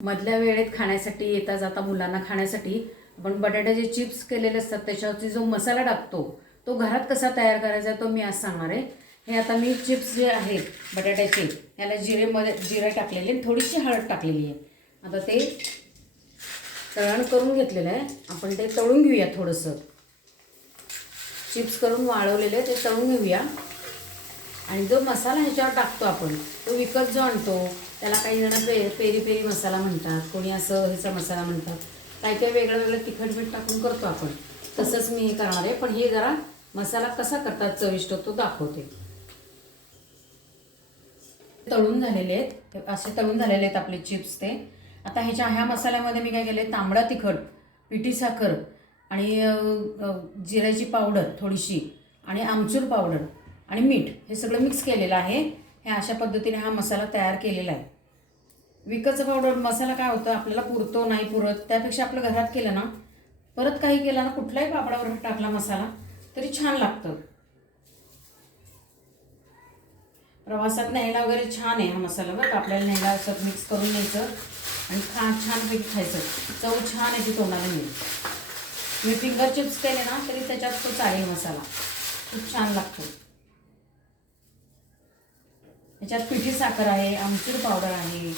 मधल्या वेळेत खाण्यासाठी येता जाता मुलांना खाण्यासाठी आपण बटाट्याचे चिप्स केलेले असतात त्याच्यावरती जो मसाला टाकतो तो घरात कसा तयार करायचा तो मी आज सांगणार आहे. हे आता मी चिप्स जे आहेत बटाट्याचे याला जिरे टाकलेले आणि थोडीशी हळद टाकलेली आहे. आता ते तळण करून घेतलेलं आहे. आपण ते तळून घेऊया. थोडंसं चिप्स करून वाळवलेले ते तळून घेऊया. आणि जो मसाला ह्याच्यावर टाकतो आपण तो विकत जो आणतो त्याला काही जण पेरी पेरी मसाला म्हणतात, कोणी असं ह्याचा मसाला म्हणतात, काही काही वेगळं वेगळं तिखट मीठ टाकून करतो आपण. तसंच मी हे करणार आहे. पण हे जरा मसाला कसा करतात चविष्ट तो दाखवते. तळून झालेले आहेत, असे तळून झालेले आहेत आपले चिप्स ते. आता ह्या मसाल्यामध्ये मी काय केले, तांबडा तिखट, पिठी साखर आणि जिऱ्याची पावडर थोडीशी आणि आमचूर पावडर आणि मीठ हे सगळं मिक्स केलेलं आहे. हे अशा पद्धतीने हा मसाला तयार केलेला आहे. विकतचा पावडर मसाला काय होतं आपल्याला पुरतो नाही पुरत, त्यापेक्षा आपलं घरात केलं ना, परत काही केलं ना, कुठल्याही पापडावर टाकला मसाला तरी छान लागतं. प्रवासात न्यायला वगैरे छान आहे हा मसाला. बघ आपल्याला न्यायला असं मिक्स करून न्यायचं आणि छानपैकी खायचं. चव छान आहे ती तोंडाला मिळेल. मी फिंगर चिप्स केले ना तरी त्याच्यात तो चालेल मसाला, खूप छान लागतो. याच्यात पिठी साखर आहे, आमचूर पावडर आहे,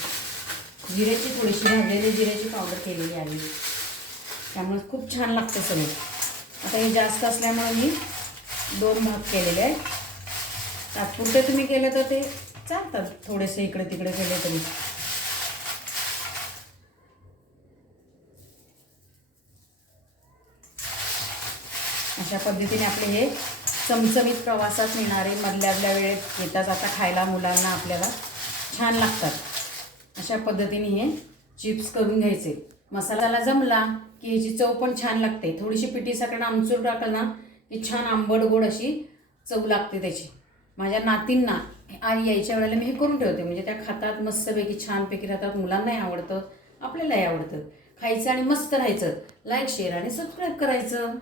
जिऱ्याची थोडीशी भाजलेली जिऱ्याची पावडर केलेली आहे, त्यामुळे खूप छान लागतं सगळं. आता हे जास्त असल्यामुळे मी 2 भाग केलेले आहेत. तात्पुरते तुम्ही केलं तर ते चालतात, थोडेसे इकडे तिकडे केले तरी. अशा पद्धतीने आपले हे चमचमीत प्रवासात मिळणारे मधल्या वेळेत येता जाता खायला मुलांना आपल्याला छान लागतात. अशा पद्धतीने हे चिप्स करून घ्यायचे. मसाल्याला जमला की ह्याची चव पण छान लागते. थोडीशी पिठी साखर आमचूर टाकलं ना की छान आंबट गोड अशी चव लागते त्याची. माझ्या नातींना आणि यायच्या वेळेला मी हे करून ठेवते, म्हणजे त्या खातात मस्तपैकी, छानपैकी राहतात. मुलांनाही आवडतं, आपल्यालाही आवडतं. खायचं आणि मस्त राहायचं. लाईक, शेअर आणि सबस्क्राईब करायचं.